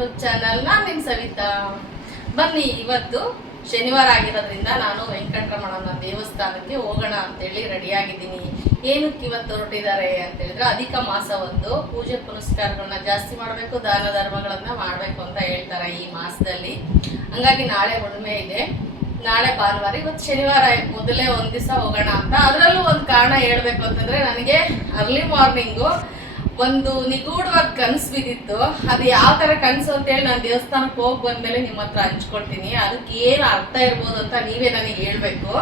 YouTube channel. ನಾನು ನಿಮ್ಮ ಸವಿತಾ. ಬನ್ನಿ, ಇವತ್ತು ಶನಿವಾರ ಆಗಿರೋದ್ರಿಂದ ನಾನು ವೆಂಕಟರಮಣನ ದೇವಸ್ಥಾನಕ್ಕೆ ಹೋಗೋಣ ಅಂತೇಳಿ ರೆಡಿಯಾಗಿದ್ದೀನಿ. ಏನಕ್ಕೆ ಇವತ್ತು ಹೊರಟಿದ್ದಾರೆ ಅಂತ ಹೇಳಿದ್ರೆ, ಅಧಿಕ ಮಾಸ ಒಂದು ಪೂಜೆ ಪುನಸ್ಕಾರಗಳನ್ನ ಜಾಸ್ತಿ ಮಾಡಬೇಕು, ದಾನ ಧರ್ಮಗಳನ್ನ ಮಾಡಬೇಕು ಅಂತ ಹೇಳ್ತಾರೆ ಈ ಮಾಸದಲ್ಲಿ. ಹಂಗಾಗಿ ನಾಳೆ ಹುಣ್ಣಿಮೆ ಇದೆ, ನಾಳೆ ಭಾನುವಾರ, ಇವತ್ತು ಶನಿವಾರ, ಮೊದಲೇ ಒಂದು ದಿವಸ ಹೋಗೋಣ ಅಂತ. ಅದರಲ್ಲೂ ಒಂದು ಕಾರಣ ಹೇಳ್ಬೇಕು ಅಂತಂದ್ರೆ, ನನಗೆ ಅರ್ಲಿ ಮಾರ್ನಿಂಗು ಒಂದು ನಿಗೂಢವಾಗಿ ಕನಸು ಬಿದ್ದಿತ್ತು. ಅದು ಯಾವ ಥರ ಕನಸು ಅಂತೇಳಿ ನಾನು ದೇವಸ್ಥಾನಕ್ಕೆ ಹೋಗಿ ಬಂದಮೇಲೆ ನಿಮ್ಮ ಹತ್ರ ಹಂಚ್ಕೊಳ್ತೀನಿ. ಅದಕ್ಕೆ ಏನು ಅರ್ಥ ಇರ್ಬೋದು ಅಂತ ನೀವೇ ನನಗೆ ಹೇಳ್ಬೇಕು.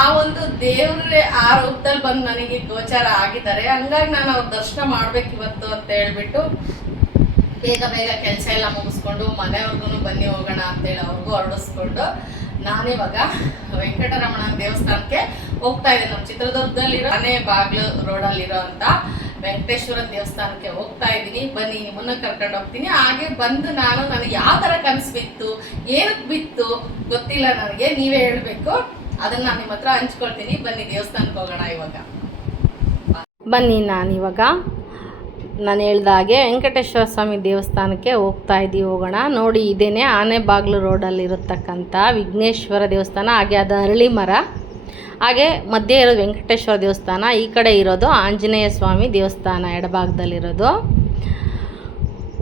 ಆ ಒಂದು ದೇವ್ರೇ ಆ ರೂಪದಲ್ಲಿ ಬಂದು ನನಗೆ ಗೋಚಾರ ಆಗಿದ್ದಾರೆ. ಹಂಗಾಗಿ ನಾನು ಅವ್ರ ದರ್ಶನ ಮಾಡ್ಬೇಕು ಇವತ್ತು ಅಂತ ಹೇಳ್ಬಿಟ್ಟು ಬೇಗ ಬೇಗ ಕೆಲಸ ಎಲ್ಲ ಮುಗಿಸ್ಕೊಂಡು ಮನೆಯವ್ರಿಗೂ ಬನ್ನಿ ಹೋಗೋಣ ಅಂತೇಳಿ ಅವ್ರಿಗೂ ಹೊರಡಿಸ್ಕೊಂಡು ನಾನಿವಾಗ ವೆಂಕಟರಮಣ ದೇವಸ್ಥಾನಕ್ಕೆ ಹೋಗ್ತಾ ಇದ್ದೀನಿ. ನಮ್ಮ ಚಿತ್ರದುರ್ಗದಲ್ಲಿರೋ ಆನೆ ಬಾಗ್ಲು ರೋಡಲ್ಲಿರೋ ಅಂತ ವೆಂಕಟೇಶ್ವರ ದೇವಸ್ಥಾನಕ್ಕೆ ಹೋಗ್ತಾ ಇದ್ದೀನಿ. ಬನ್ನಿ, ನಿಮ್ಮನ್ನ ಕರ್ಕೊಂಡು ಹೋಗ್ತೀನಿ. ಹಾಗೆ ಬಂದು ನನಗೆ ಯಾವ ಥರ ಕನಸು ಬಿತ್ತು, ಏನಕ್ಕೆ ಬಿತ್ತು ಗೊತ್ತಿಲ್ಲ ನನಗೆ, ನೀವೇ ಹೇಳಬೇಕು. ಅದನ್ನು ನಾನು ನಿಮ್ಮ ಹತ್ರ ಹಂಚ್ಕೊಳ್ತೀನಿ. ಬನ್ನಿ, ದೇವಸ್ಥಾನಕ್ಕೆ ಹೋಗೋಣ ಇವಾಗ. ಬನ್ನಿ, ನಾನು ಹೇಳ್ದಾಗೆ ವೆಂಕಟೇಶ್ವರ ಸ್ವಾಮಿ ದೇವಸ್ಥಾನಕ್ಕೆ ಹೋಗೋಣ. ನೋಡಿ, ಇದೇನೆ ಆನೆ ಬಾಗ್ಲು ರೋಡಲ್ಲಿರತಕ್ಕಂಥ ವಿಘ್ನೇಶ್ವರ ದೇವಸ್ಥಾನ. ಹಾಗೆ ಅದು ಅರಳಿ ಮರ, ಹಾಗೆ ಮಧ್ಯೆ ಇರೋದು ವೆಂಕಟೇಶ್ವರ ದೇವಸ್ಥಾನ, ಈ ಕಡೆ ಇರೋದು ಆಂಜನೇಯ ಸ್ವಾಮಿ ದೇವಸ್ಥಾನ ಎಡಭಾಗದಲ್ಲಿರೋದು.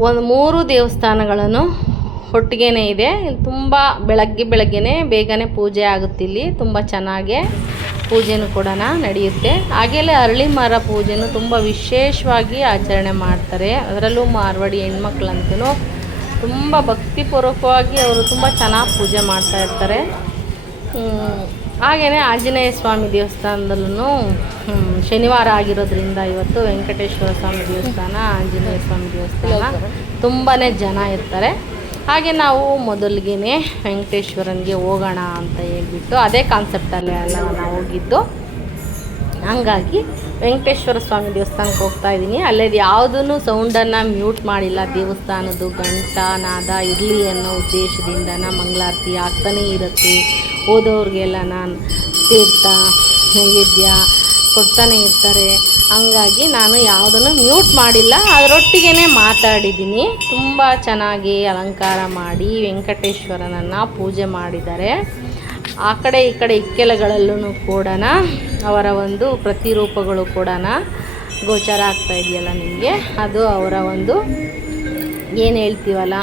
ಒಂದು 3 ದೇವಸ್ಥಾನಗಳನ್ನು ಒಟ್ಟಿಗೆನೇ ಇದೆ. ತುಂಬ ಬೆಳಗ್ಗೆನೇ ಬೇಗನೆ ಪೂಜೆ ಆಗುತ್ತೆ. ಇಲ್ಲಿ ತುಂಬ ಚೆನ್ನಾಗೆ ಪೂಜೆನೂ ಕೂಡ ನಡೆಯುತ್ತೆ. ಹಾಗೆಯೇ ಅರಳಿ ಮರ ಪೂಜೆನೂ ತುಂಬ ವಿಶೇಷವಾಗಿ ಆಚರಣೆ ಮಾಡ್ತಾರೆ. ಅದರಲ್ಲೂ ಮಾರ್ವಾಡಿ ಹೆಣ್ಮಕ್ಳಂತೂ ತುಂಬ ಭಕ್ತಿಪೂರ್ವಕವಾಗಿ ಅವರು ತುಂಬ ಚೆನ್ನಾಗಿ ಪೂಜೆ ಮಾಡ್ತಾ ಇರ್ತಾರೆ. ಹಾಗೆಯೇ ಆಂಜನೇಯ ಸ್ವಾಮಿ ದೇವಸ್ಥಾನದಲ್ಲೂ ಶನಿವಾರ ಆಗಿರೋದ್ರಿಂದ ಇವತ್ತು ವೆಂಕಟೇಶ್ವರ ಸ್ವಾಮಿ ದೇವಸ್ಥಾನ, ಆಂಜನೇಯ ಸ್ವಾಮಿ ದೇವಸ್ಥಾನ ತುಂಬಾ ಜನ ಇರ್ತಾರೆ. ಹಾಗೆ ನಾವು ಮೊದಲಿಗೆ ವೆಂಕಟೇಶ್ವರನಿಗೆ ಹೋಗೋಣ ಅಂತ ಹೇಳ್ಬಿಟ್ಟು ಅದೇ ಕಾನ್ಸೆಪ್ಟಲ್ಲೇ ಅಲ್ಲ ನಾವು ಹೋಗಿದ್ದು. ಹಂಗಾಗಿ ವೆಂಕಟೇಶ್ವರ ಸ್ವಾಮಿ ದೇವಸ್ಥಾನಕ್ಕೆ ಹೋಗ್ತಾ ಇದ್ದೀನಿ. ಅಲ್ಲೇದು ಯಾವುದೂ ಸೌಂಡನ್ನು ಮ್ಯೂಟ್ ಮಾಡಿಲ್ಲ. ದೇವಸ್ಥಾನದ್ದು ಘಂಟಾನಾದ ಇರಲಿ ಅನ್ನೋ ಉದ್ದೇಶದಿಂದ ಮಂಗಳಾರತಿ ಆಗ್ತಾನೇ ಇರುತ್ತೆ. ಹೋದವ್ರಿಗೆಲ್ಲ ನಾನು ತೀರ್ಥ ನೈವೇದ್ಯ ಕೊಡ್ತಾನೆ ಇರ್ತಾರೆ. ಹಂಗಾಗಿ ನಾನು ಯಾವುದನ್ನು ಮ್ಯೂಟ್ ಮಾಡಿಲ್ಲ, ಅದರೊಟ್ಟಿಗೆ ಮಾತಾಡಿದ್ದೀನಿ. ತುಂಬ ಚೆನ್ನಾಗಿ ಅಲಂಕಾರ ಮಾಡಿ ವೆಂಕಟೇಶ್ವರನನ್ನು ಪೂಜೆ ಮಾಡಿದ್ದಾರೆ. ಆ ಕಡೆ ಈ ಕಡೆ ಇಕ್ಕೆಲಗಳಲ್ಲೂ ಕೂಡ ಅವರ ಒಂದು ಪ್ರತಿರೂಪಗಳು ಕೂಡ ಗೋಚರ ಆಗ್ತಾ ಇದೆಯಲ್ಲ ನಿಮಗೆ, ಅದು ಅವರ ಒಂದು ಏನು ಹೇಳ್ತೀವಲ್ಲ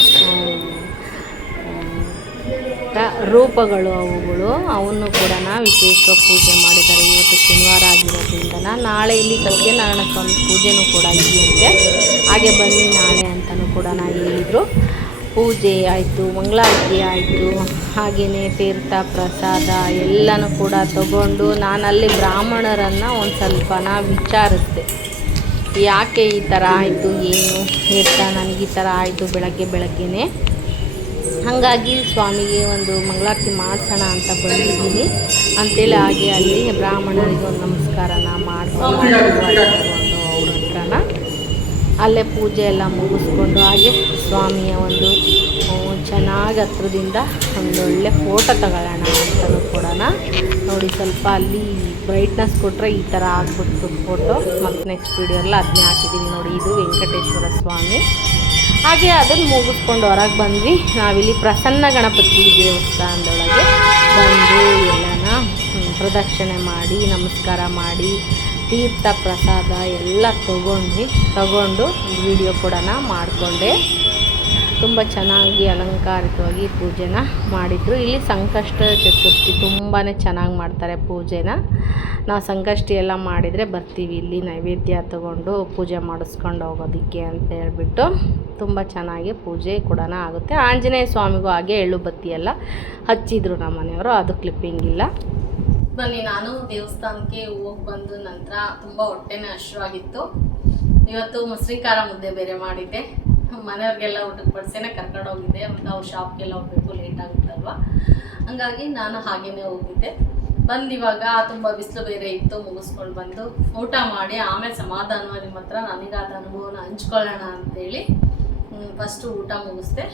ರೂಪಗಳು, ಅವನ್ನು ಕೂಡ ವಿಶೇಷವಾಗಿ ಪೂಜೆ ಮಾಡಿದ್ದಾರೆ. ಇವತ್ತು ಶನಿವಾರ ಆಗಿರೋದ್ರಿಂದ ನಾಳೆ ಇಲ್ಲಿ ಸತ್ಯನಾರಾಯಣ ಸ್ವಾಮಿ ಪೂಜೆನೂ ಕೂಡ ಇದೆಯಂತೆ. ಹಾಗೆ ಬನ್ನಿ ನಾಳೆ ಅಂತಲೂ ಕೂಡ ಹೇಳಿದರು. ಪೂಜೆ ಆಯಿತು, ಮಂಗಳಾರತಿ ಆಯಿತು, ಹಾಗೆಯೇ ತೀರ್ಥ ಪ್ರಸಾದ ಎಲ್ಲನೂ ಕೂಡ ತಗೊಂಡು ನಾನಲ್ಲಿ ಬ್ರಾಹ್ಮಣರನ್ನು ಒಂದು ಸ್ವಲ್ಪ ವಿಚಾರಿಸಿದೆ. ಯಾಕೆ ಈ ಥರ ಆಯಿತು, ಏನು ತೀರ್ಥ ನನಗೆ ಈ ಥರ ಆಯಿತು ಬೆಳಗ್ಗೆನೇ. ಹಾಗಾಗಿ ಸ್ವಾಮಿಗೆ ಒಂದು ಮಂಗಳಾರತಿ ಮಾಡಿಸೋಣ ಅಂತ ಬಂದಿದ್ದೀನಿ ಅಂತೇಳಿ ಹಾಗೆ ಅಲ್ಲಿ ಬ್ರಾಹ್ಮಣರಿಗೆ ಒಂದು ನಮಸ್ಕಾರನ ಮಾಡ್ಕೊಂಡು ಅವ್ರ ಹತ್ರನ ಅಲ್ಲೇ ಪೂಜೆ ಎಲ್ಲ ಮುಗಿಸ್ಕೊಂಡು ಹಾಗೆ ಸ್ವಾಮಿಯ ಒಂದು ಚೆನ್ನಾಗಿ ಹತ್ರದಿಂದ ಒಂದೊಳ್ಳೆ ಫೋಟೋ ತಗೊಳ್ಳೋಣ ಅಂತಲೂ ಕೂಡ ನೋಡಿ. ಸ್ವಲ್ಪ ಅಲ್ಲಿ ಬ್ರೈಟ್ನೆಸ್ ಕೊಟ್ಟರೆ ಈ ಥರ ಆಗ್ಬಿಡ್ತು ಫೋಟೋ. ಮತ್ತು ನೆಕ್ಸ್ಟ್ ವೀಡಿಯೋಲ್ಲ ಅದನ್ನೇ ಹಾಕಿದ್ದೀನಿ ನೋಡಿ. ಇದು ವೆಂಕಟೇಶ್ವರ ಸ್ವಾಮಿ. ಹಾಗೆ ಅದನ್ನು ಮುಗಿಸ್ಕೊಂಡು ಹೊರಗೆ ಬಂದ್ವಿ. ನಾವಿಲ್ಲಿ ಪ್ರಸನ್ನ ಗಣಪತಿ ದೇವಸ್ಥಾನದೊಳಗೆ ಬಂದು ಎಲ್ಲನ ಪ್ರದಕ್ಷಿಣೆ ಮಾಡಿ ನಮಸ್ಕಾರ ಮಾಡಿ ತೀರ್ಥ ಪ್ರಸಾದ ಎಲ್ಲ ತಗೊಂಡು ವಿಡಿಯೋ ಕೂಡ ಮಾಡಿಕೊಂಡೆ. ತುಂಬ ಚೆನ್ನಾಗಿ ಅಲಂಕಾರಿತವಾಗಿ ಪೂಜೆನ ಮಾಡಿದರು. ಇಲ್ಲಿ ಸಂಕಷ್ಟ ಚತುರ್ಥಿ ತುಂಬಾ ಚೆನ್ನಾಗಿ ಮಾಡ್ತಾರೆ ಪೂಜೆನ. ನಾವು ಸಂಕಷ್ಟಿ ಎಲ್ಲ ಮಾಡಿದರೆ ಬರ್ತೀವಿ ಇಲ್ಲಿ ನೈವೇದ್ಯ ತಗೊಂಡು ಪೂಜೆ ಮಾಡಿಸ್ಕೊಂಡು ಹೋಗೋದಕ್ಕೆ ಅಂತ ಹೇಳ್ಬಿಟ್ಟು ತುಂಬ ಚೆನ್ನಾಗಿ ಪೂಜೆ ಕೂಡ ಆಗುತ್ತೆ. ಆಂಜನೇಯ ಸ್ವಾಮಿಗೂ ಹಾಗೆ ಎಳ್ಳು ಬತ್ತಿ ಎಲ್ಲ ಹಚ್ಚಿದ್ರು ನಮ್ಮ ಮನೆಯವರು, ಅದು ಕ್ಲಿಪ್ಪಿಂಗ್ ಇಲ್ಲ. ಬನ್ನಿ, ನಾನು ದೇವಸ್ಥಾನಕ್ಕೆ ಹೋಗಿ ಬಂದ ನಂತರ ತುಂಬ ಹೊಟ್ಟೆನೇ ಹಸಿವಾಗಿತ್ತು. ಇವತ್ತು ಮೊಸರಿ ಖಾರ ಮುದ್ದೆ ಬೇರೆ ಮಾಡಿದ್ದೆ. ಮನೆಯವ್ರಿಗೆಲ್ಲ ಊಟಕ್ಕೆ ಬಡಿಸೇನೆ ಕರ್ಕೊಂಡು ಹೋಗಿದ್ದೆ. ಮತ್ತು ಅವ್ರು ಶಾಪ್ಗೆಲ್ಲ ಹೋಗಬೇಕು, ಲೇಟ್ ಆಗುತ್ತಲ್ವ. ಹಂಗಾಗಿ ನಾನು ಹಾಗೇ ಹೋಗಿದ್ದೆ. ಬಂದಿವಾಗ ತುಂಬ ಬಿಸಿಲು ಬೇರೆ ಇತ್ತು. ಮುಗಿಸ್ಕೊಂಡು ಬಂದು ಊಟ ಮಾಡಿ ಆಮೇಲೆ ಸಮಾಧಾನವಾಗಿ ನಿಮ್ಮ ಹತ್ರ ನನಗಾದ ಅನುಭವನ ಹಂಚ್ಕೊಳ್ಳೋಣ ಅಂತೇಳಿ ಫಸ್ಟು ಊಟ ಮುಗಿಸ್ದೆ.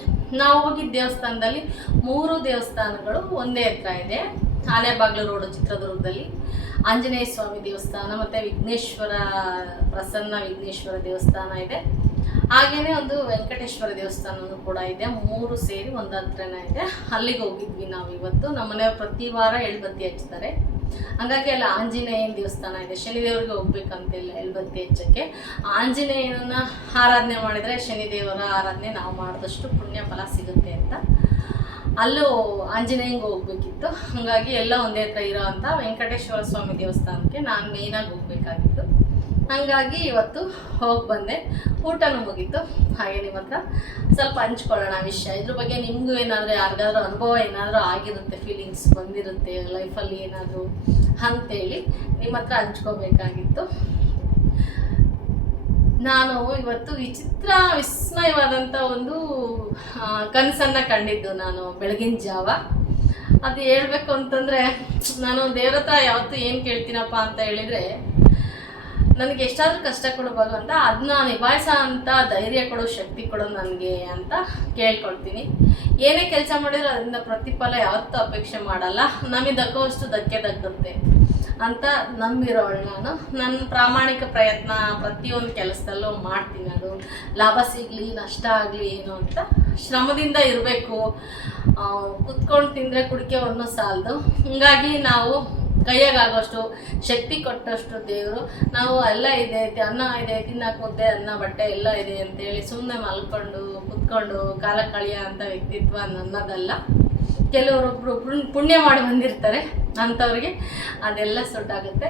ನಾವು ಹೋಗಿದ್ದ ದೇವಸ್ಥಾನದಲ್ಲಿ 3 ದೇವಸ್ಥಾನಗಳು ಒಂದೇ ಹತ್ರ ಇದೆ. ಆನೆಬಾಗ್ಲು ರೋಡು ಚಿತ್ರದುರ್ಗದಲ್ಲಿ ಆಂಜನೇಯ ಸ್ವಾಮಿ ದೇವಸ್ಥಾನ ಮತ್ತು ಪ್ರಸನ್ನ ವಿಘ್ನೇಶ್ವರ ದೇವಸ್ಥಾನ ಇದೆ. ಹಾಗೇನೆ ಒಂದು ವೆಂಕಟೇಶ್ವರ ದೇವಸ್ಥಾನನೂ ಕೂಡ ಇದೆ, 3 ಸೇರಿ ಒಂದು ಹತ್ರನೇ ಇದೆ. ಅಲ್ಲಿಗೆ ಹೋಗಿದ್ವಿ ನಾವು ಇವತ್ತು. ನಮ್ಮನೆಯವ್ರು ಪ್ರತಿ ವಾರ ಎಳ್ಬತ್ತಿ ಹಚ್ತಾರೆ, ಹಂಗಾಗಿ ಅಲ್ಲಿ ಆಂಜನೇಯನ ದೇವಸ್ಥಾನ ಇದೆ. ಶನಿದೇವ್ರಿಗೆ ಹೋಗ್ಬೇಕಂತಿಲ್ಲ ಎಳ್ಬತ್ತಿ ಹಚ್ಚಕ್ಕೆ. ಆಂಜನೇಯನ ಆರಾಧನೆ ಮಾಡಿದರೆ ಶನಿದೇವರ ಆರಾಧನೆ ನಾವು ಮಾಡಿದಷ್ಟು ಪುಣ್ಯ ಫಲ ಸಿಗುತ್ತೆ ಅಂತ ಅಲ್ಲೂ ಆಂಜನೇಯಂಗೆ ಹೋಗ್ಬೇಕಿತ್ತು. ಹಾಗಾಗಿ ಎಲ್ಲ ಒಂದೇ ಹತ್ರ ಇರೋ ಅಂಥ ವೆಂಕಟೇಶ್ವರ ಸ್ವಾಮಿ ದೇವಸ್ಥಾನಕ್ಕೆ ನಾನು ಮೇಯ್ನಾಗಿ ಹೋಗ್ಬೇಕಾಗಿತ್ತು. ಹಾಗಾಗಿ ಇವತ್ತು ಹೋಗಿ ಬಂದೆ, ಊಟನೂ ಮುಗೀತು. ಹಾಗೆ ನಿಮ್ಮ ಹತ್ರ ಸ್ವಲ್ಪ ಹಂಚ್ಕೊಳ್ಳೋಣ ವಿಷಯ. ಇದ್ರ ಬಗ್ಗೆ ನಿಮಗೂ ಏನಾದರೂ ಯಾರಿಗಾದ್ರೂ ಅನುಭವ ಏನಾದರೂ ಆಗಿರುತ್ತೆ, ಫೀಲಿಂಗ್ಸ್ ಬಂದಿರುತ್ತೆ ಲೈಫಲ್ಲಿ ಏನಾದರೂ ಅಂತೇಳಿ ನಿಮ್ಮ ಹತ್ರ ಹಂಚ್ಕೋಬೇಕಾಗಿತ್ತು. ನಾನು ಇವತ್ತು ವಿಸ್ಮಯವಾದಂಥ ಒಂದು ಕನಸನ್ನು ಕಂಡಿದ್ದು ನಾನು ಬೆಳಗಿನ ಜಾವ. ಅದು ಹೇಳ್ಬೇಕು ಅಂತಂದರೆ, ನಾನು ದೇವ್ರ ಹತ್ರ ಯಾವತ್ತೂ ಏನು ಕೇಳ್ತೀನಪ್ಪ ಅಂತ ಹೇಳಿದರೆ, ನನಗೆ ಎಷ್ಟಾದರೂ ಕಷ್ಟ ಕೊಡು ಭಗವಂತ, ಅದನ್ನ ನಿಭಾಯಿಸೋ ಅಂತ ಧೈರ್ಯ ಕೊಡೋ ಶಕ್ತಿ ಕೊಡು ನನಗೆ ಅಂತ ಕೇಳ್ಕೊಳ್ತೀನಿ. ಏನೇ ಕೆಲಸ ಮಾಡಿದ್ರು ಅದರಿಂದ ಪ್ರತಿಫಲ ಯಾವತ್ತೂ ಅಪೇಕ್ಷೆ ಮಾಡಲ್ಲ, ನಮಗೆ ದಕ್ಕುವಷ್ಟು ದಕ್ಕುತ್ತೆ ಅಂತ ನಂಬಿರೋಳು ನಾನು. ನನ್ನ ಪ್ರಾಮಾಣಿಕ ಪ್ರಯತ್ನ ಪ್ರತಿಯೊಂದು ಕೆಲಸದಲ್ಲೂ ಮಾಡ್ತೀನಿ. ಅದು ಲಾಭ ಸಿಗಲಿ ನಷ್ಟ ಆಗಲಿ ಏನು ಅಂತ ಶ್ರಮದಿಂದ ಇರಬೇಕು. ಕುತ್ಕೊಂಡು ತಿಂದರೆ ಕುಡಿಕೆ ಒಂದು ಸಾಲದು. ಹೀಗಾಗಿ ನಾವು ಕೈಯಾಗೋಷ್ಟು ಶಕ್ತಿ ಕೊಟ್ಟಷ್ಟು ದೇವರು, ನಾವು ಎಲ್ಲ ಇದೆ, ಅನ್ನ ಇದೆ, ತಿನ್ನಕ್ಕೆ ಮುದ್ದೆ ಅನ್ನ ಬಟ್ಟೆ ಎಲ್ಲ ಇದೆ ಅಂತೇಳಿ ಸುಮ್ಮನೆ ಮಲ್ಕೊಂಡು ಕುತ್ಕೊಂಡು ಕಾಲ ಕಳೆಯ ಅಂತ ವ್ಯಕ್ತಿತ್ವ ನನ್ನದಲ್ಲ. ಕೆಲವರೊಬ್ಬರು ಪುಣ್ಯ ಮಾಡಿ ಬಂದಿರ್ತಾರೆ, ಅಂಥವ್ರಿಗೆ ಅದೆಲ್ಲ ಸೊಟ್ಟಾಗುತ್ತೆ.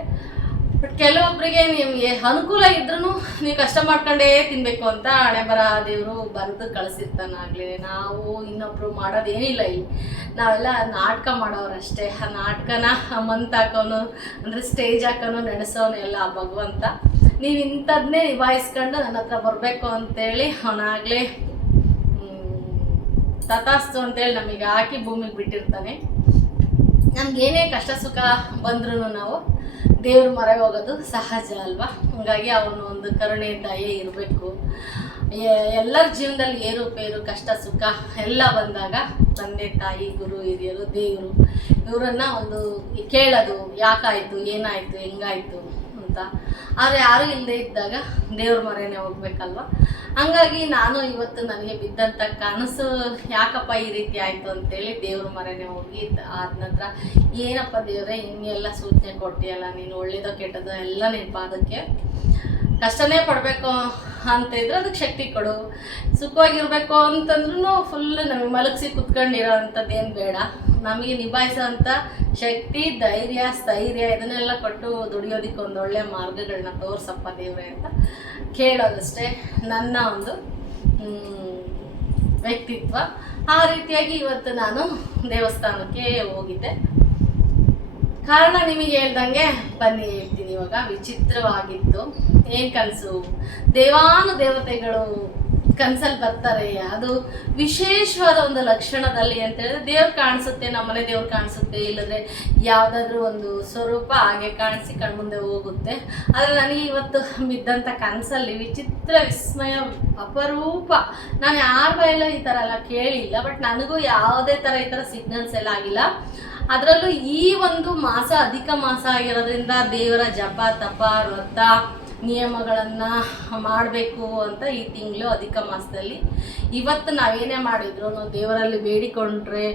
ಬಟ್ ಕೆಲವೊಬ್ಬರಿಗೆ ನಿಮಗೆ ಅನುಕೂಲ ಇದ್ರೂ ನೀವು ಕಷ್ಟ ಮಾಡ್ಕೊಂಡೇ ತಿನ್ನಬೇಕು ಅಂತ ಹಣೆ ಬರ ದೇವರು ಬರೆದು ಕಳಿಸಿರ್ತಾನಾಗಲಿ. ನಾವು ಇನ್ನೊಬ್ರು ಮಾಡೋದೇನಿಲ್ಲ. ಇಲ್ಲಿ ನಾವೆಲ್ಲ ನಾಟಕ ಮಾಡೋರಷ್ಟೇ. ಆ ನಾಟಕನ ಮಂತ್ ಹಾಕೋನು ಅಂದರೆ ಸ್ಟೇಜ್ ಹಾಕೋನು ನಡೆಸೋನು ಎಲ್ಲ ಆ ಭಗವಂತ. ನೀವು ಇಂಥದ್ದನ್ನೇ ನಿಭಾಯಿಸ್ಕೊಂಡು ನನ್ನ ಹತ್ರ ಬರಬೇಕು ಅಂತೇಳಿ ಅವನಾಗಲೇ ತಥಾಸ್ತು ಅಂತೇಳಿ ನಮಗೆ ಹಾಕಿ ಭೂಮಿಗೆ ಬಿಟ್ಟಿರ್ತಾನೆ. ನಮಗೇನೇ ಕಷ್ಟ ಸುಖ ಬಂದ್ರೂ ನಾವು ದೇವ್ರ ಮೊರೆ ಹೋಗೋದು ಸಹಜ ಅಲ್ವಾ. ಹಾಗಾಗಿ ಅವನು ಒಂದು ಕರುಣೆ ದಯೆ ಇರಬೇಕು. ಎಲ್ಲರ ಜೀವನದಲ್ಲಿ ಏರುಪೇರು ಕಷ್ಟ ಸುಖ ಎಲ್ಲ ಬಂದಾಗ ತಂದೆ ತಾಯಿ ಗುರು ಹಿರಿಯರು ದೇವರು ಇವರನ್ನು ಒಂದು ಕೇಳೋದು, ಯಾಕಾಯಿತು ಏನಾಯಿತು ಹೆಂಗಾಯಿತು ಅಂತ. ಆದರೆ ಯಾರೂ ಇಲ್ಲದೆ ಇದ್ದಾಗ ದೇವ್ರ ಮೊರೆನೇ ಹೋಗ್ಬೇಕಲ್ವ. ಹಂಗಾಗಿ ನಾನು ಇವತ್ತು ನನಗೆ ಬಿದ್ದಂಥ ಕನಸು ಯಾಕಪ್ಪ ಈ ರೀತಿ ಆಯಿತು ಅಂತೇಳಿ ದೇವ್ರ ಮೊರೆನೇ ಹೋಗಿ ಆದ ನಂತರ, ಏನಪ್ಪ ದೇವರೇ ಹಿಂಗೆಲ್ಲ ಸೂಚನೆ ಕೊಟ್ಟಿಯಲ್ಲ ನೀನು, ಒಳ್ಳೇದೋ ಕೆಟ್ಟದೋ ಎಲ್ಲ ನೆನಪಾದಕ್ಕೆ, ಕಷ್ಟನೇ ಪಡಬೇಕು ಅಂತ ಇದ್ರೆ ಅದಕ್ಕೆ ಶಕ್ತಿ ಕೊಡು, ಸುಖವಾಗಿರ್ಬೇಕು ಅಂತಂದ್ರೂ ಫುಲ್ ನಮಗೆ ಮಲಗಿಸಿ ಕುತ್ಕೊಂಡಿರೋ ಅಂಥದ್ದೇನು ಬೇಡ, ನಮಗೆ ನಿಭಾಯಿಸೋ ಅಂಥ ಶಕ್ತಿ ಧೈರ್ಯ ಸ್ಥೈರ್ಯ ಇದನ್ನೆಲ್ಲ ಕೊಟ್ಟು ದುಡಿಯೋದಕ್ಕೆ ಒಂದು ಒಳ್ಳೆಯ ಮಾರ್ಗಗಳನ್ನ ತೋರ್ಸಪ್ಪ ದೇವ್ರೆ ಅಂತ ಕೇಳೋದಷ್ಟೇ ನನ್ನ ಒಂದು ವ್ಯಕ್ತಿತ್ವ. ಆ ರೀತಿಯಾಗಿ ಇವತ್ತು ನಾನು ದೇವಸ್ಥಾನಕ್ಕೆ ಹೋಗಿದ್ದೆ. ಕಾರಣ ನಿಮಗೆ ಹೇಳ್ದಂಗೆ ಬನ್ನಿ ಹೇಳ್ತೀನಿ. ಇವಾಗ ವಿಚಿತ್ರವಾಗಿತ್ತು. ಏನು ಕನಸು, ದೇವಾನುದೇವತೆಗಳು ಕನಸಲ್ಲಿ ಬರ್ತಾರೆ. ಅದು ವಿಶೇಷವಾದ ಒಂದು ಲಕ್ಷಣದಲ್ಲಿ ಅಂತ ಹೇಳಿದ್ರೆ ದೇವ್ರು ಕಾಣಿಸುತ್ತೆ, ನಮ್ಮನೆ ದೇವ್ರು ಕಾಣಿಸುತ್ತೆ, ಇಲ್ಲದ್ರೆ ಯಾವುದಾದ್ರೂ ಒಂದು ಸ್ವರೂಪ ಹಾಗೆ ಕಾಣಿಸಿ ಕಣ್ಮುಂದೆ ಹೋಗುತ್ತೆ. ಆದರೆ ನನಗೆ ಇವತ್ತು ಬಿದ್ದಂಥ ಕನಸಲ್ಲಿ ವಿಚಿತ್ರ ವಿಸ್ಮಯ ಅಪರೂಪ. ನಾನು ಯಾರ ಬಾಯಲ್ಲೂ ಈ ಥರ ಎಲ್ಲ ಕೇಳಿಲ್ಲ, ಬಟ್ ನನಗೂ ಯಾವುದೇ ಥರ ಈ ಥರ ಸಿಗ್ನಲ್ಸ್ ಎಲ್ಲ ಆಗಿಲ್ಲ. ಅದರಲ್ಲೂ ಈ ಒಂದು ಮಾಸ ಅಧಿಕ ಮಾಸ ಆಗಿರೋದ್ರಿಂದ ದೇವರ ಜಪ ತಪ ವ್ರತ ನಿಯಮಗಳನ್ನು ಮಾಡಬೇಕು ಅಂತ ಈ ತಿಂಗಳು ಅಧಿಕ ಮಾಸದಲ್ಲಿ. ಇವತ್ತು ನಾವೇನೇ ಮಾಡಿದ್ರು ನಾವು ದೇವರಲ್ಲಿ ಬೇಡಿಕೊಂಡ್ರೆ,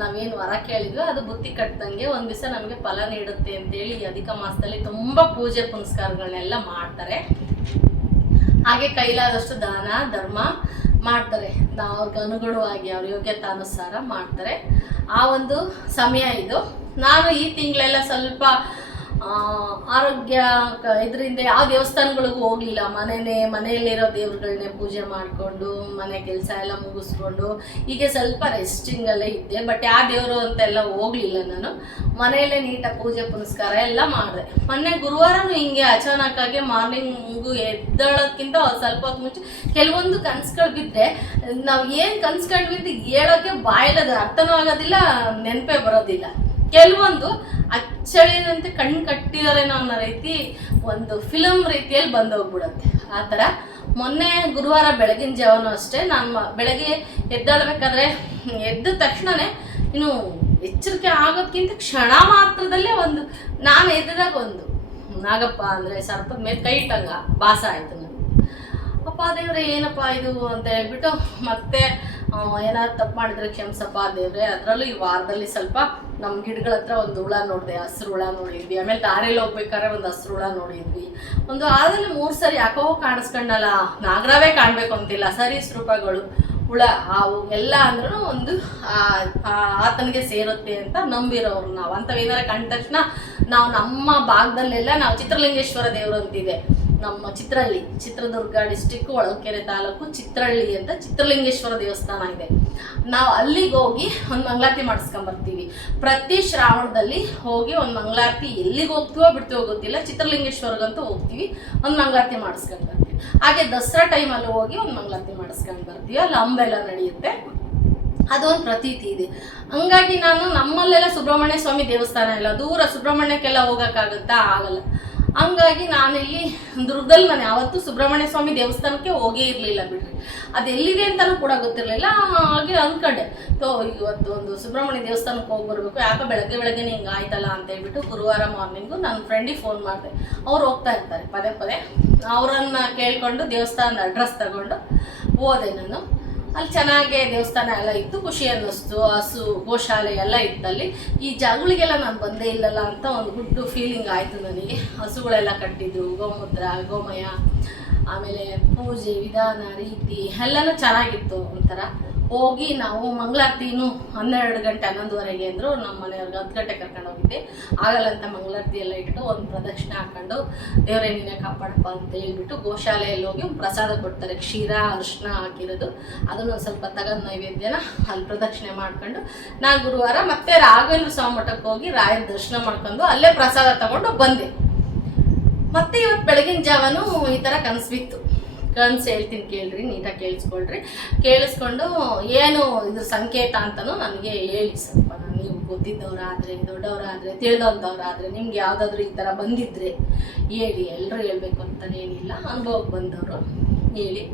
ನಾವೇನು ವರ ಕೇಳಿದ್ವಿ ಅದು ಬುತ್ತಿ ಕಟ್ಟಂಗೆ ಒಂದು ದಿವಸ ನಮಗೆ ಫಲ ನೀಡುತ್ತೆ ಅಂತೇಳಿ ಈ ಅಧಿಕ ಮಾಸದಲ್ಲಿ ತುಂಬ ಪೂಜೆ ಪುನಸ್ಕಾರಗಳನ್ನೆಲ್ಲ ಮಾಡ್ತಾರೆ. ಹಾಗೆ ಕೈಲಾದಷ್ಟು ದಾನ ಧರ್ಮ ಮಾಡ್ತಾರೆ, ಅವ್ರಿಗೆ ಅನುಗುಣವಾಗಿ ಅವ್ರ ಯೋಗ್ಯತಾನುಸಾರ ಮಾಡ್ತಾರೆ. ಆ ಒಂದು ಸಮಯ ಇದು. ನಾನು ಈ ತಿಂಗಳೆಲ್ಲ ಸ್ವಲ್ಪ ಆರೋಗ್ಯ ಇದರಿಂದ ಯಾವ ದೇವಸ್ಥಾನಗಳಿಗೂ ಹೋಗಲಿಲ್ಲ. ಮನೆಯಲ್ಲಿರೋ ದೇವ್ರುಗಳನ್ನೇ ಪೂಜೆ ಮಾಡಿಕೊಂಡು ಮನೆ ಕೆಲಸ ಎಲ್ಲ ಮುಗಿಸ್ಕೊಂಡು ಹೀಗೆ ಸ್ವಲ್ಪ ರೆಸ್ಟಿಂಗಲ್ಲೇ ಇದ್ದೆ. ಬಟ್ ಯಾವ ದೇವರು ಅಂತೆಲ್ಲ ಹೋಗಲಿಲ್ಲ. ನಾನು ಮನೆಯಲ್ಲೇ ನೀಟಾಗಿ ಪೂಜೆ ಪುನಸ್ಕಾರ ಎಲ್ಲ ಮಾಡಿದೆ. ಮೊನ್ನೆ ಗುರುವಾರನೂ ಹಿಂಗೆ ಅಚಾನಕ್ಕಾಗಿ ಮಾರ್ನಿಂಗು ಎದ್ದೇಳೋಕ್ಕಿಂತ ಸ್ವಲ್ಪ ಹೊತ್ತು ಮುಂಚೆ ಕೆಲವೊಂದು ಕನಸುಗಳು ಬಿದ್ದರೆ ನಾವು ಏನು ಕನ್ಸ್ಕೊಂಡ್ವಿ ಅಂತ ಹೇಳೋಕ್ಕೆ ಬಾಯಲ್ಲದ ಅರ್ಥನೂ ಆಗೋದಿಲ್ಲ, ನೆನಪೇ ಬರೋದಿಲ್ಲ. ಕೆಲವೊಂದು ಅಚ್ಚಳಿದಂತೆ ಕಣ್ಣು ಕಟ್ಟಿದಾರೇನೋ ಅನ್ನೋ ರೀತಿ ಒಂದು ಫಿಲಮ್ ರೀತಿಯಲ್ಲಿ ಬಂದೋಗ್ಬಿಡುತ್ತೆ. ಆ ಥರ ಮೊನ್ನೆ ಗುರುವಾರ ಬೆಳಗಿನ ಜಾವನೂ ಅಷ್ಟೇ, ನಾನು ಬೆಳಗ್ಗೆ ಎದ್ದೇಳಬೇಕಾದ್ರೆ ಎದ್ದ ತಕ್ಷಣವೇ ಇನ್ನು ಎಚ್ಚರಿಕೆ ಆಗೋದಕ್ಕಿಂತ ಕ್ಷಣ ಮಾತ್ರದಲ್ಲೇ ಒಂದು ನಾನು ಎದ್ದಾಗ ಒಂದು ನಾಗಪ್ಪ ಅಂದರೆ ಸರ್ಪದ ಮೇಲೆ ಕೈ ಇಟ್ಟಂಗ ಭಾಸ ಆಯಿತು ನನಗೆ. ಅಪ್ಪ ದೇವ್ರೆ ಏನಪ್ಪ ಇದು ಅಂತ ಹೇಳ್ಬಿಟ್ಟು ಮತ್ತೆ ಏನಾದ್ರು ತಪ್ಪು ಮಾಡಿದ್ರೆ ಕ್ಷಮಿಸಪ್ಪ ದೇವ್ರೆ. ಅದರಲ್ಲೂ ಈ ವಾರದಲ್ಲಿ ಸ್ವಲ್ಪ ನಮ್ಮ ಗಿಡಗಳ ಹತ್ರ ಒಂದು ಹುಳ ನೋಡಿದೆ, ಹಸಿರು ಹುಳ ನೋಡಿದ್ವಿ. ಆಮೇಲೆ ದಾರಿಯಲ್ಲಿ ಹೋಗ್ಬೇಕಾದ್ರೆ ಒಂದು ಹಸಿರು ಹುಳ ನೋಡಿದ್ವಿ. ಒಂದು ವಾರದಲ್ಲಿ 3 ಸರಿ ಯಾಕೋ ಕಾಣಿಸ್ಕೊಂಡಲ್ಲ, ನಾಗರಾವೇ ಕಾಣಬೇಕು ಅಂತಿಲ್ಲ, ಸರೀಸೃಪಗಳು, ಹುಳ, ಹಾವು ಎಲ್ಲ ಅಂದ್ರೂ ಒಂದು ಆತನಿಗೆ ಸೇರುತ್ತೆ ಅಂತ ನಂಬಿರೋರು ನಾವು. ಅಂಥವೇನಾರ ಕಂಡ ತಕ್ಷಣ ನಾವು ನಮ್ಮ ಭಾಗದಲ್ಲೆಲ್ಲ ನಾವು ಚಿತ್ರಲಿಂಗೇಶ್ವರ ದೇವರು ಅಂತಿದೆ ನಮ್ಮ ಚಿತ್ರದುರ್ಗ ಡಿಸ್ಟಿಕ್ ಹೊಳಲ್ಕೆರೆ ತಾಲೂಕು ಚಿತ್ರಹಳ್ಳಿ ಅಂತ ಚಿತ್ರಲಿಂಗೇಶ್ವರ ದೇವಸ್ಥಾನ ಇದೆ. ನಾವು ಅಲ್ಲಿಗೆ ಹೋಗಿ ಒಂದು ಮಂಗಳಾರತಿ ಮಾಡಿಸ್ಕೊಂಬರ್ತೀವಿ. ಪ್ರತಿ ಶ್ರಾವಣದಲ್ಲಿ ಹೋಗಿ ಒಂದು ಮಂಗಳಾರತಿ ಎಲ್ಲಿಗೆ ಹೋಗ್ತೀವೋ ಬಿಡ್ತೀವೋ ಗೊತ್ತಿಲ್ಲ, ಚಿತ್ರಲಿಂಗೇಶ್ವರಗಂತೂ ಹೋಗ್ತೀವಿ, ಒಂದು ಮಂಗಳಾರತಿ ಮಾಡಿಸ್ಕೊಂಡು ಬರ್ತೀವಿ. ಹಾಗೆ ದಸರಾ ಟೈಮಲ್ಲಿ ಹೋಗಿ ಒಂದು ಮಂಗಳಾರತಿ ಮಾಡಿಸ್ಕೊಂಡು ಬರ್ತೀವಿ. ಅಲ್ಲಿ ಅಂಬೆಲ್ಲ ನಡೆಯುತ್ತೆ, ಅದೊಂದು ಪ್ರತೀತಿ ಇದೆ. ಹಂಗಾಗಿ ನಾನು ನಮ್ಮಲ್ಲೆಲ್ಲ ಸುಬ್ರಹ್ಮಣ್ಯ ಸ್ವಾಮಿ ದೇವಸ್ಥಾನ ಇಲ್ಲ, ದೂರ ಸುಬ್ರಹ್ಮಣ್ಯಕ್ಕೆಲ್ಲ ಹೋಗೋಕ್ಕಾಗುತ್ತಾ, ಆಗಲ್ಲ. ಹಂಗಾಗಿ ನಾನಿಲ್ಲಿ ದುರ್ಗದಲ್ಲಿ ನಾನು ಯಾವತ್ತೂ ಸುಬ್ರಹ್ಮಣ್ಯ ಸ್ವಾಮಿ ದೇವಸ್ಥಾನಕ್ಕೆ ಹೋಗೇ ಇರಲಿಲ್ಲ ಬಿಡ್ರಿ. ಅದೆಲ್ಲಿದೆ ಅಂತಲೂ ಕೂಡ ಗೊತ್ತಿರಲಿಲ್ಲ. ಹಾಗೆ ಅಂದ್ಕೊಂಡೆ ಇವತ್ತು ಒಂದು ಸುಬ್ರಹ್ಮಣ್ಯ ದೇವಸ್ಥಾನಕ್ಕೆ ಹೋಗಿ ಬರಬೇಕು, ಯಾಕೆ ಬೆಳಗ್ಗೆ ಹಿಂಗೆ ಆಯ್ತಲ್ಲ ಅಂತ ಹೇಳ್ಬಿಟ್ಟು ಗುರುವಾರ ಮಾರ್ನಿಂಗು ನನ್ನ ಫ್ರೆಂಡಿಗೆ ಫೋನ್ ಮಾಡಿದೆ. ಅವ್ರು ಹೋಗ್ತಾ ಇರ್ತಾರೆ ಪದೇ ಅವರನ್ನು ಕೇಳಿಕೊಂಡು ದೇವಸ್ಥಾನದ ಅಡ್ರೆಸ್ ತಗೊಂಡು ಹೋದೆ ನಾನು. ಅಲ್ಲಿ ಚೆನ್ನಾಗೆ ದೇವಸ್ಥಾನ ಎಲ್ಲ ಇತ್ತು, ಖುಷಿ ಅನ್ನಿಸ್ತು. ಹಸು ಗೋಶಾಲೆ ಎಲ್ಲ ಇತ್ತಲ್ಲಿ. ಈ ಜಾಗಗಳಿಗೆಲ್ಲ ನಾನು ಬಂದೇ ಇಲ್ಲಲ್ಲ ಅಂತ ಒಂದು ಗುಡ್ ಫೀಲಿಂಗ್ ಆಯಿತು ನನಗೆ. ಹಸುಗಳೆಲ್ಲ ಕಟ್ಟಿದ್ರು, ಗೋಮೂತ್ರ, ಗೋಮಯ, ಆಮೇಲೆ ಪೂಜೆ ವಿಧಾನ ರೀತಿ ಎಲ್ಲನೂ ಚೆನ್ನಾಗಿತ್ತು. ಒಂಥರ ಹೋಗಿ ನಾವು ಮಂಗಳಾರತಿನೂ 12 ಗಂಟೆ 11:30 ಅಂದರು. ನಮ್ಮ ಮನೆಯವ್ರಿಗೆ 10 ಗಂಟೆ ಕರ್ಕೊಂಡು ಹೋಗಿದ್ದೆ. ಆಗಲ್ಲ ಅಂತ ಮಂಗಳಾರತಿ ಎಲ್ಲ ಇಟ್ಟು ಒಂದು ಪ್ರದಕ್ಷಿಣೆ ಹಾಕೊಂಡು ದೇವರೇ ನೀನೇ ಕಾಪಾಡಪ್ಪ ಅಂತ ಹೇಳ್ಬಿಟ್ಟು ಗೋಶಾಲೆಯಲ್ಲಿ ಹೋಗಿ ಒಂದು ಪ್ರಸಾದ ಕೊಡ್ತಾರೆ, ಕ್ಷೀರ ಅರಿಶಿನ ಹಾಕಿರೋದು. ಅದನ್ನು ಸ್ವಲ್ಪ ತಗೊಂಡು ನೈವೇದ್ಯನ ಅಲ್ಲಿ ಪ್ರದಕ್ಷಿಣೆ ಮಾಡ್ಕೊಂಡು ನಾನು ಗುರುವಾರ ಮತ್ತೆ ರಾಘವೇಂದ್ರ ಸ್ವಾಮಿ ಮಠಕ್ಕೆ ಹೋಗಿ ರಾಯರ ದರ್ಶನ ಮಾಡ್ಕೊಂಡು ಅಲ್ಲೇ ಪ್ರಸಾದ ತಗೊಂಡು ಬಂದೆ. ಮತ್ತೆ ಇವತ್ತು ಬೆಳಗಿನ ಜಾವನು ಈ ಥರ ಕನಸು ಬಿತ್ತು. ಕನಸು ಹೇಳ್ತೀನಿ ಕೇಳ್ರಿ, ನೀಟಾಗಿ ಕೇಳಿಸ್ಕೊಂಡು ಏನು ಇದ್ರ ಸಂಕೇತ ಅಂತಲೂ ನನಗೆ ಹೇಳಿ ಸ್ವಲ್ಪ. ನೀವು ಗೊತ್ತಿದ್ದವರಾದರೆ, ದೊಡ್ಡವರಾದರೆ, ತಿಳಿದವ್ರದವರಾದರೆ, ನಿಮ್ಗೆ ಯಾವುದಾದ್ರೂ ಈ ಥರ ಬಂದಿದ್ರೆ ಹೇಳಿ. ಎಲ್ಲರೂ ಹೇಳಬೇಕು ಅಂತಲೇ ಏನಿಲ್ಲ, ಅನುಭವಕ್ಕೆ ಬಂದವರು ಹೇಳಿ.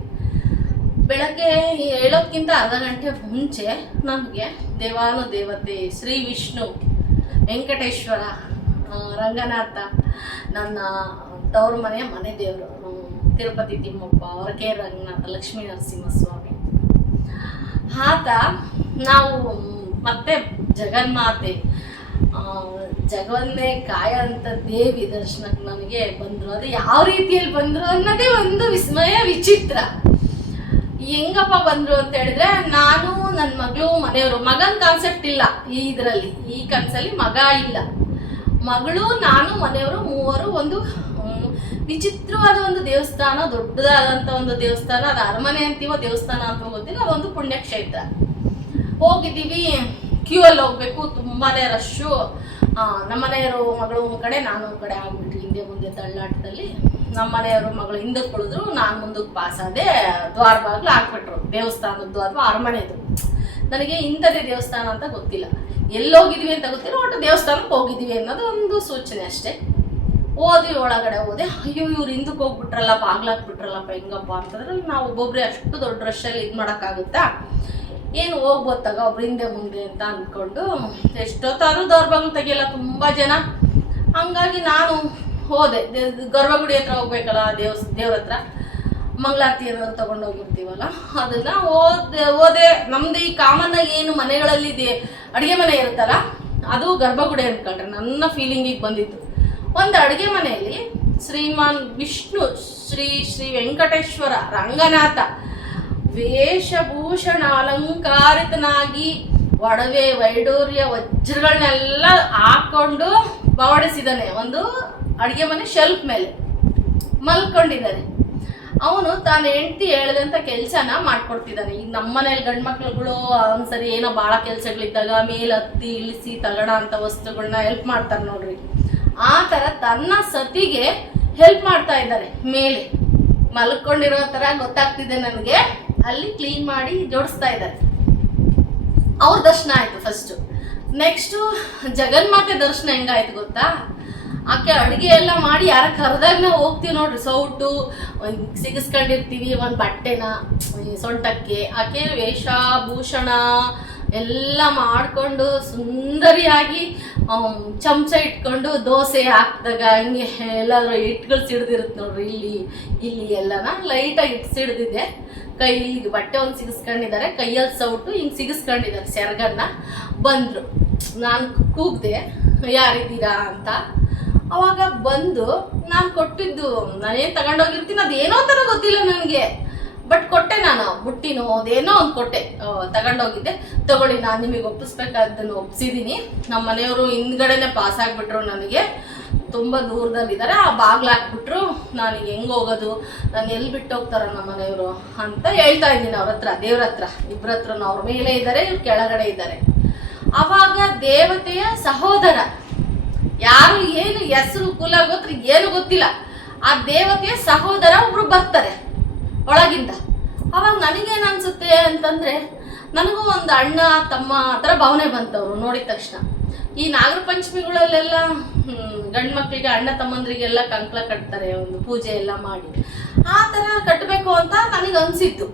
ಬೆಳಗ್ಗೆ ಹೇಳೋದಕ್ಕಿಂತ ಅರ್ಧ ಗಂಟೆ ಮುಂಚೆ ನನಗೆ ದೇವಾನುದೇವತೆ ಶ್ರೀ ವಿಷ್ಣು, ವೆಂಕಟೇಶ್ವರ, ರಂಗನಾಥ, ನನ್ನ ತವರು ಮನೆ ದೇವರು ತಿರುಪತಿ ತಿಮ್ಮಪ್ಪ, ಹೊರಕೆ ರಂಗನಾಥ, ಲಕ್ಷ್ಮೀ ನರಸಿಂಹಸ್ವಾಮಿ ಆತ, ನಾವು ಮತ್ತೆ ಜಗನ್ಮಾತೆ, ಜಗವನ್ನೇ ಕಾಯ ಅಂತ ದೇವಿ ದರ್ಶನಕ್ಕೆ ನನಗೆ ಬಂದರು. ಅದು ಯಾವ ರೀತಿಯಲ್ಲಿ ಬಂದರು ಅನ್ನೋದೇ ಒಂದು ವಿಸ್ಮಯ, ವಿಚಿತ್ರ. ಹೆಂಗಪ್ಪ ಬಂದರು ಅಂತ ಹೇಳಿದ್ರೆ, ನಾನು ನನ್ನ ಮಗಳು ಮನೆಯವರು, ಮಗನ ಕಾನ್ಸೆಪ್ಟ್ ಇಲ್ಲ ಇದರಲ್ಲಿ, ಈ ಕನಸಲ್ಲಿ ಮಗ ಇಲ್ಲ, ಮಗಳು ನಾನು ಮನೆಯವರು ಮೂವರು ಒಂದು ವಿಚಿತ್ರವಾದ ಒಂದು ದೇವಸ್ಥಾನ, ದೊಡ್ಡದಾದಂಥ ಒಂದು ದೇವಸ್ಥಾನ. ಅದು ಅರಮನೆ ಅಂತೀವೋ ದೇವಸ್ಥಾನ ಅಂತ ಗೊತ್ತಿಲ್ಲ, ಅದೊಂದು ಪುಣ್ಯಕ್ಷೇತ್ರ. ಹೋಗಿದ್ದೀವಿ, ಕ್ಯೂ ಅಲ್ಲಿ ಹೋಗ್ಬೇಕು, ತುಂಬಾ ರಶ್ಶು. ನಮ್ಮ ಮನೆಯವರು ಮಗಳು ಒಂದು ಕಡೆ, ನಾನು ಒಂದು ಕಡೆ ಆಗ್ಬಿಟ್ರಿ, ಹಿಂದೆ ಮುಂದೆ ತಳ್ಳಾಟದಲ್ಲಿ. ನಮ್ಮ ಮನೆಯವರು ಮಗಳು ಹಿಂದಕ್ಕೆ ಉಳಿದ್ರು, ನಾನು ಮುಂದಕ್ಕೆ ಪಾಸ್ ಆದೆ. ದ್ವಾರ ಬಾಗಿಲು ಹಾಕ್ಬಿಟ್ರು, ದೇವಸ್ಥಾನದ್ದು ಅಥವಾ ಅರಮನೆದು. ನನಗೆ ಇಂಥದ್ದೇ ದೇವಸ್ಥಾನ ಅಂತ ಗೊತ್ತಿಲ್ಲ, ಎಲ್ಲೋಗಿದ್ವಿ ಅಂತ ಗೊತ್ತಿಲ್ಲ, ಒಟ್ಟು ದೇವಸ್ಥಾನಕ್ಕೆ ಹೋಗಿದ್ವಿ ಅನ್ನೋದು ಒಂದು ಸೂಚನೆ ಅಷ್ಟೇ. ಹೋದ್ವಿ, ಒಳಗಡೆ ಹೋದೆ. ಅಯ್ಯೋ ಇವ್ರು ಹಿಂದಕ್ಕೆ ಹೋಗ್ಬಿಟ್ರಲ್ಲ, ಬಾಗ್ಲಾಕ್ಬಿಟ್ರಲ್ಲಪ್ಪ, ಹೆಂಗಪ್ಪ ಅಂತಂದ್ರೆ ನಾವು ಒಬ್ಬೊಬ್ಬರೇ ಅಷ್ಟು ದೊಡ್ಡ ರಶಲ್ಲಿ ಇದು ಮಾಡೋಕ್ಕಾಗುತ್ತಾ, ಏನು ಹೋಗ್ಬೋತ್ತಾಗ ಒಬ್ರು ಹಿಂದೆ ಮುಂದೆ ಅಂತ ಅಂದ್ಕೊಂಡು ಎಷ್ಟೊತ್ತಾದ್ರೂ ದೌರ್ಬಾಗ್ಲು ತೆಗಿಯಲ್ಲ, ತುಂಬ ಜನ. ಹಂಗಾಗಿ ನಾನು ಹೋದೆ. ಗರ್ಭಗುಡಿ ಹತ್ರ ಹೋಗ್ಬೇಕಲ್ಲ, ದೇವ್ರ ಹತ್ರ ಮಂಗಳಾರತಿ ಏನಾದ್ರು ತೊಗೊಂಡೋಗಿರ್ತೀವಲ್ಲ, ಅದನ್ನು ಹೋದೆ. ನಮ್ಮದು ಈ ಕಾಮನ್ನಾಗಿ ಏನು ಮನೆಗಳಲ್ಲಿ ಅಡುಗೆ ಮನೆ ಇರುತ್ತಲ್ಲ, ಅದು ಗರ್ಭಗುಡಿ ಅಂದ್ಕೊಂಡ್ರೆ ನನ್ನ ಫೀಲಿಂಗಿಗೆ ಬಂದಿತ್ತು. ಒಂದು ಅಡುಗೆ ಮನೆಯಲ್ಲಿ ಶ್ರೀಮಾನ್ ವಿಷ್ಣು, ಶ್ರೀ ವೆಂಕಟೇಶ್ವರ, ರಂಗನಾಥ ವೇಷಭೂಷಣ ಅಲಂಕಾರಿತನಾಗಿ ಒಡವೆ, ವೈಡೂರ್ಯ, ವಜ್ರಗಳನ್ನೆಲ್ಲ ಹಾಕೊಂಡು ಬವಡಿಸಿದ್ದಾನೆ. ಒಂದು ಅಡುಗೆ ಮನೆ ಶೆಲ್ಫ್ ಮೇಲೆ ಮಲ್ಕೊಂಡಿದ್ದಾನೆ. ಅವನು ತಾನು ಹೆಂಡತಿ ಹೇಳಿದಂಥ ಕೆಲಸನ ಮಾಡ್ಕೊಡ್ತಿದ್ದಾನೆ. ಈಗ ನಮ್ಮ ಮನೇಲಿ ಗಂಡು ಮಕ್ಳುಗಳು ಒಂದ್ಸರಿ ಏನೋ ಭಾಳ ಕೆಲಸಗಳಿದ್ದಾಗ ಮೇಲೆ ಹತ್ತಿ ಇಳಿಸಿ ತಗೋಣ ಅಂತ ವಸ್ತುಗಳನ್ನ ಹೆಲ್ಪ್ ಮಾಡ್ತಾರೆ ನೋಡ್ರಿ, ಆ ಥರ ತನ್ನ ಸತಿಗೆ ಹೆಲ್ಪ್ ಮಾಡ್ತಾ ಇದ್ದಾರೆ. ಮೇಲೆ ಮಲ್ಕೊಂಡಿರೋ ಥರ ಗೊತ್ತಾಗ್ತಿದೆ ನನಗೆ. ಅಲ್ಲಿ ಕ್ಲೀನ್ ಮಾಡಿ ಜೋಡಿಸ್ತಾ ಇದ್ದಾರೆ. ಅವ್ರ ದರ್ಶನ ಆಯಿತು ಫಸ್ಟು. ನೆಕ್ಸ್ಟು ಜಗನ್ಮಾತೆ ದರ್ಶನ ಹೆಂಗಾಯ್ತು ಗೊತ್ತಾ? ಆಕೆ ಅಡುಗೆ ಎಲ್ಲ ಮಾಡಿ ಯಾರ ಕರೆದಾಗ ನಾವು ಹೋಗ್ತೀವಿ ನೋಡ್ರಿ, ಸೌಟು ಸಿಗಿಸ್ಕೊಂಡಿರ್ತೀವಿ ಒಂದು ಬಟ್ಟೆನ ಸೊಂಟಕ್ಕೆ. ಆಕೆ ವೇಷಭೂಷಣ ಎಲ್ಲ ಮಾಡಿಕೊಂಡು ಸುಂದರಿಯಾಗಿ ಚಮಚ ಇಟ್ಕೊಂಡು ದೋಸೆ ಹಾಕಿದಾಗ ಹಿಂಗೆ ಎಲ್ಲಾದ್ರೂ ಹಿಟ್ಗಳು ಸಿಡ್ದಿರುತ್ತೆ ನೋಡ್ರಿ, ಇಲ್ಲಿ ಎಲ್ಲನ ಲೈಟಾಗಿ ಹಿಟ್ಟು ಸಿಡ್ದಿದೆ. ಕೈಲಿಗೆ ಬಟ್ಟೆ ಒಂದು ಸಿಗಿಸ್ಕೊಂಡಿದ್ದಾರೆ, ಕೈಯಲ್ಲಿ ಸೌಟು ಹಿಂಗೆ ಸಿಗಿಸ್ಕೊಂಡಿದ್ದಾರೆ ಸೆರಗನ್ನ. ಬಂದರು, ನಾನು ಕೂಗ್ದೆ ಯಾರಿದ್ದೀರಾ ಅಂತ. ಅವಾಗ ಬಂದು ನಾನು ಕೊಟ್ಟಿದ್ದು ನಾನೇನು ತಗೊಂಡೋಗಿರ್ತೀನಿ ಅದೇನೋ ಥರ ಗೊತ್ತಿಲ್ಲ ನನಗೆ, ಬಟ್ ಕೊಟ್ಟೆ. ನಾನು ಬುಟ್ಟಿನೋ ಅದೇನೋ ಒಂದು ಕೊಟ್ಟೆ, ತಗೊಂಡೋಗಿದ್ದೆ. ತಗೊಳ್ಳಿ, ನಾನು ನಿಮಗೆ ಒಪ್ಪಿಸ್ಬೇಕಾದ್ದನ್ನು ಒಪ್ಸಿದ್ದೀನಿ. ನಮ್ಮ ಮನೆಯವರು ಹಿಂದ್ಗಡೆನೆ ಪಾಸ್ ಆಗಿಬಿಟ್ರು, ನನಗೆ ತುಂಬ ದೂರದಲ್ಲಿದ್ದಾರೆ. ಆ ಬಾಗ್ಲು ಹಾಕ್ಬಿಟ್ರು, ನನಗೆ ಹೆಂಗೆ ಹೋಗೋದು, ನಾನು ಎಲ್ಲಿ ಬಿಟ್ಟು ಹೋಗ್ತಾರ ನಮ್ಮ ಮನೆಯವರು ಅಂತ ಹೇಳ್ತಾ ಇದ್ದೀನಿ ಅವ್ರ ಹತ್ರ, ದೇವ್ರ ಹತ್ರ. ಇಬ್ಬರ ಹತ್ರನೂ ಅವ್ರ ಮೇಲೆ ಇದ್ದಾರೆ, ಇವ್ರು ಕೆಳಗಡೆ ಇದ್ದಾರೆ. ಆವಾಗ ದೇವತೆಯ ಸಹೋದರ, ಯಾರು ಏನು ಹೆಸರು ಕುಲ ಗೊತ್ತರ ಏನು ಗೊತ್ತಿಲ್ಲ, ಆ ದೇವತೆಯ ಸಹೋದರ ಒಬ್ರು ಬರ್ತಾರೆ ಒಳಗಿಂದ. ಅವಾಗ ನನಗೇನು ಅನ್ಸುತ್ತೆ ಅಂತಂದ್ರೆ, ನನಗೂ ಒಂದು ಅಣ್ಣ ತಮ್ಮ ಆ ಥರ ಭಾವನೆ ಬಂತವ್ರು ನೋಡಿದ ತಕ್ಷಣ. ಈ ನಾಗರ ಪಂಚಮಿಗಳಲ್ಲೆಲ್ಲ ಗಂಡು ಮಕ್ಕಳಿಗೆ ಅಣ್ಣ ತಮ್ಮಂದ್ರಿಗೆಲ್ಲ ಕಂಕಳ ಕಟ್ತಾರೆ, ಒಂದು ಪೂಜೆ ಎಲ್ಲ ಮಾಡಿ. ಆ ಥರ ಕಟ್ಟಬೇಕು ಅಂತ ನನಗೆ ಅನಿಸಿತ್ತು.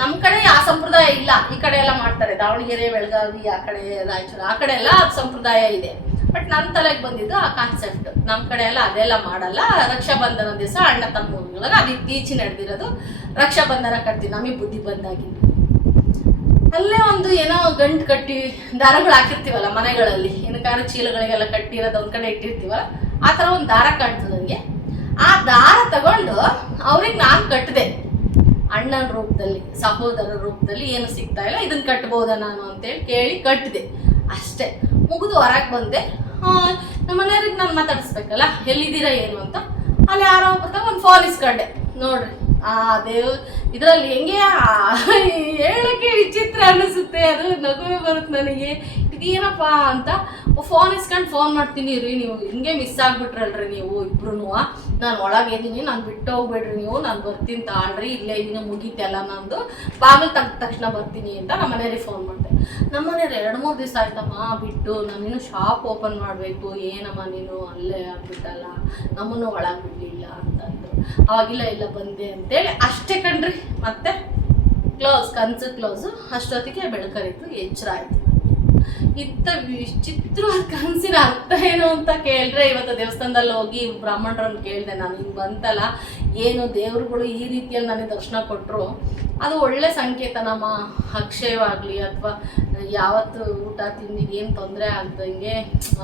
ನಮ್ಮ ಕಡೆ ಆ ಸಂಪ್ರದಾಯ ಇಲ್ಲ, ಈ ಕಡೆ ಎಲ್ಲ ಮಾಡ್ತಾರೆ. ದಾವಣಗೆರೆ, ಬೆಳಗಾವಿ, ಆ ಕಡೆ ರಾಯಚೂರು, ಆ ಕಡೆ ಎಲ್ಲ ಸಂಪ್ರದಾಯ ಇದೆ. ಬಟ್ ನನ್ನ ತಲೆಗೆ ಬಂದಿದ್ದು ಆ ಕಾನ್ಸೆಪ್ಟ್. ನಮ್ಮ ಕಡೆ ಎಲ್ಲ ಅದೆಲ್ಲ ಮಾಡಲ್ಲ. ರಕ್ಷಾಬಂಧನ ದಿವಸ ಅಣ್ಣ ತಮ್ಮಗಳಿಗೆ ಅದು ಇತ್ತೀಚೆ ನಡೆದಿರೋದು, ರಕ್ಷಾಬಂಧನ ಕಟ್ತೀವಿ ನಮಗೆ ಬುದ್ಧಿ ಬಂದಾಗಿದ್ದು. ಅಲ್ಲೇ ಒಂದು ಏನೋ ಗಂಟು ಕಟ್ಟಿ ದಾರಗಳು ಹಾಕಿರ್ತೀವಲ್ಲ ಮನೆಗಳಲ್ಲಿ, ಏನಕ್ಕಾರ ಚೀಲಗಳಿಗೆಲ್ಲ ಕಟ್ಟಿರೋದು ಒಂದು ಕಡೆ ಇಟ್ಟಿರ್ತೀವಲ್ಲ, ಆ ಥರ ಒಂದು ದಾರ ಕಾಣ್ತು ನನಗೆ. ಆ ದಾರ ತಗೊಂಡು ಅವ್ರಿಗೆ ನಾನು ಕಟ್ಟಿದೆ, ಅಣ್ಣನ ರೂಪದಲ್ಲಿ, ಸಹೋದರ ರೂಪದಲ್ಲಿ. ಏನು ಸಿಗ್ತಾ ಇಲ್ಲ, ಇದನ್ನ ಕಟ್ಬೋದಾ ನಾನು ಅಂತೇಳಿ ಕೇಳಿ ಕಟ್ಟಿದೆ ಅಷ್ಟೇ. ಮುಗಿದು ಹೊರಗೆ ಬಂದೆ. ನಮ್ಮ ಮನೆಯವ್ರಿಗೆ ನಾನು ಮಾತಾಡಿಸ್ಬೇಕಲ್ಲ, ಎಲ್ಲಿದ್ದೀರಾ ಏನು ಅಂತ. ಅಲ್ಲಿ ಯಾರೋ ಬರ್ತಾಗ ಒಂದು ಫೋನ್ ಇಸ್ಕೊಂಡೆ. ನೋಡ್ರಿ, ಇದರಲ್ಲಿ ಹೆಂಗೆ ಹೇಳಕ್ಕೆ ವಿಚಿತ್ರ ಅನಿಸುತ್ತೆ, ಅದು ನಗುವೆ ಬರುತ್ತೆ ನನಗೆ. ಇದೇನಪ್ಪ ಅಂತ ಫೋನ್ ಇಸ್ಕೊಂಡು ಫೋನ್ ಮಾಡ್ತೀನಿ ರೀ, ನೀವು ಹಿಂಗೆ ಮಿಸ್ ಆಗ್ಬಿಟ್ರಲ್ರಿ ನೀವು ಇಬ್ರು. ನಾನು ಒಳಗಿದ್ದೀನಿ, ನಾನು ಬಿಟ್ಟು ಹೋಗ್ಬೇಡ್ರಿ ನೀವು, ನಾನು ಬರ್ತೀನಿ ತಾಳ್ರಿ, ಇಲ್ಲೇ ಇನ್ನು ಮುಗೀತೆಲ್ಲ ನಂದು, ಬಾಗಿಲು ತೆಗ್ದ ತಕ್ಷಣ ಬರ್ತೀನಿ ಅಂತ ನಮ್ಮ ಮನೆಯವ್ರಿಗೆ ಫೋನ್ ಮಾಡಿದೆ. ನಮ್ಮ ಮನೆಯವ್ರು 2-3 ದಿವಸ ಆಯ್ತಮ್ಮ ಬಿಟ್ಟು, ನಾನಿನ್ನು ಶಾಪ್ ಓಪನ್ ಮಾಡಬೇಕು, ಏನಮ್ಮ ನೀನು ಅಲ್ಲೇ ಆಗ್ಬಿಟ್ಟಲ್ಲ, ನಮ್ಮನ್ನು ಒಳಗೆ ಬಿಡಲಿಲ್ಲ ಅಂತಂದ್ರು. ಅವಾಗಿಲ್ಲ ಇಲ್ಲ ಬಂದೆ ಅಂತೇಳಿ ಅಷ್ಟೇ ಕಣ್ರಿ. ಮತ್ತೆ ಕನಸು ಕ್ಲೋಸು. ಅಷ್ಟೊತ್ತಿಗೆ ಬೆಳಕರಿತು, ಎಚ್ಚರ ಆಯ್ತು. ಇಂಥ ವಿಚಿತ್ರವಾದ ಕನಸಿನ ಅರ್ಥ ಏನು ಅಂತ ಕೇಳಿದ್ರೆ, ಇವತ್ತು ದೇವಸ್ಥಾನದಲ್ಲಿ ಹೋಗಿ ಬ್ರಾಹ್ಮಣರನ್ನು ಕೇಳಿದೆ ನಾನು, ಹಿಂಗೆ ಬಂತಲ್ಲ ಏನು ದೇವ್ರುಗಳು ಈ ರೀತಿಯಲ್ಲಿ ನನಗೆ ದರ್ಶನ ಕೊಟ್ಟರು, ಅದು ಒಳ್ಳೆ ಸಂಕೇತನಮ್ಮ, ಅಕ್ಷಯವಾಗಲಿ ಅಥವಾ ಯಾವತ್ತು ಊಟ ತಿಂಡಿಗೆ ಏನು ತೊಂದರೆ ಆಗ್ದಂಗೆ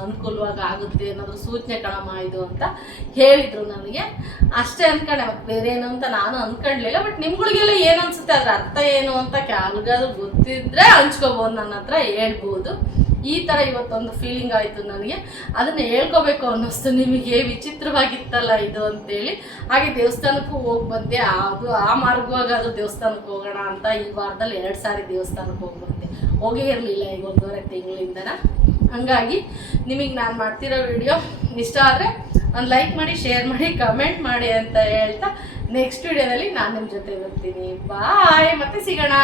ಅನುಕೂಲವಾಗಿ ಆಗುತ್ತೆ ಅನ್ನೋದ್ರ ಸೂಚನೆ ಕಣಮ್ಮ ಇದು ಅಂತ ಹೇಳಿದರು ನನಗೆ. ಅಷ್ಟೇ ಅಂದ್ಕೊಂಡೆ, ಬೇರೆ ಏನು ಅಂತ ನಾನು ಅಂದ್ಕೊಂಡ್ಲಿಲ್ಲ. ಬಟ್ ನಿಮ್ಗಳಿಗೆಲ್ಲ ಏನು ಅನಿಸುತ್ತೆ, ಅದ್ರ ಅರ್ಥ ಏನು ಅಂತ ಯಾರಿಗಾದ್ರೂ ಗೊತ್ತಿದ್ರೆ ಹಂಚ್ಕೋಬೋದು, ನನ್ನ ಹತ್ರ ಹೇಳ್ಬೋದು. ಈ ಥರ ಇವತ್ತೊಂದು ಫೀಲಿಂಗ್ ಆಯಿತು ನನಗೆ, ಅದನ್ನು ಹೇಳ್ಕೋಬೇಕು ಅನ್ನಿಸ್ತು ನಿಮಗೆ. ವಿಚಿತ್ರವಾಗಿತ್ತಲ್ಲ ಇದು ಅಂತೇಳಿ. ಹಾಗೆ ದೇವಸ್ಥಾನಕ್ಕೂ ಹೋಗಿ ಬಂದೆ. ಅದು ಆ ಮಾರ್ಗವಾಗಿ ಅದು ದೇವಸ್ಥಾನಕ್ಕೆ ಹೋಗೋಣ ಅಂತ ಈ ವಾರದಲ್ಲಿ 2 ಸಾರಿ ದೇವಸ್ಥಾನಕ್ಕೆ ಹೋಗಿ ಬಂದೆ. ಹೋಗೇ ಇರಲಿಲ್ಲ ಈಗ 1.5 ತಿಂಗಳಿಂದನ. ಹಾಗಾಗಿ ನಿಮಗೆ ನಾನು ಮಾಡ್ತಿರೋ ವಿಡಿಯೋ ಇಷ್ಟ ಆದರೆ ಒಂದು ಲೈಕ್ ಮಾಡಿ, ಶೇರ್ ಮಾಡಿ, ಕಮೆಂಟ್ ಮಾಡಿ ಅಂತ ಹೇಳ್ತಾ ನೆಕ್ಸ್ಟ್ ವಿಡಿಯೋದಲ್ಲಿ ನಾನು ನಿಮ್ಮ ಜೊತೆ ಬರ್ತೀನಿ. ಬಾಯ್, ಮತ್ತೆ ಸಿಗೋಣ.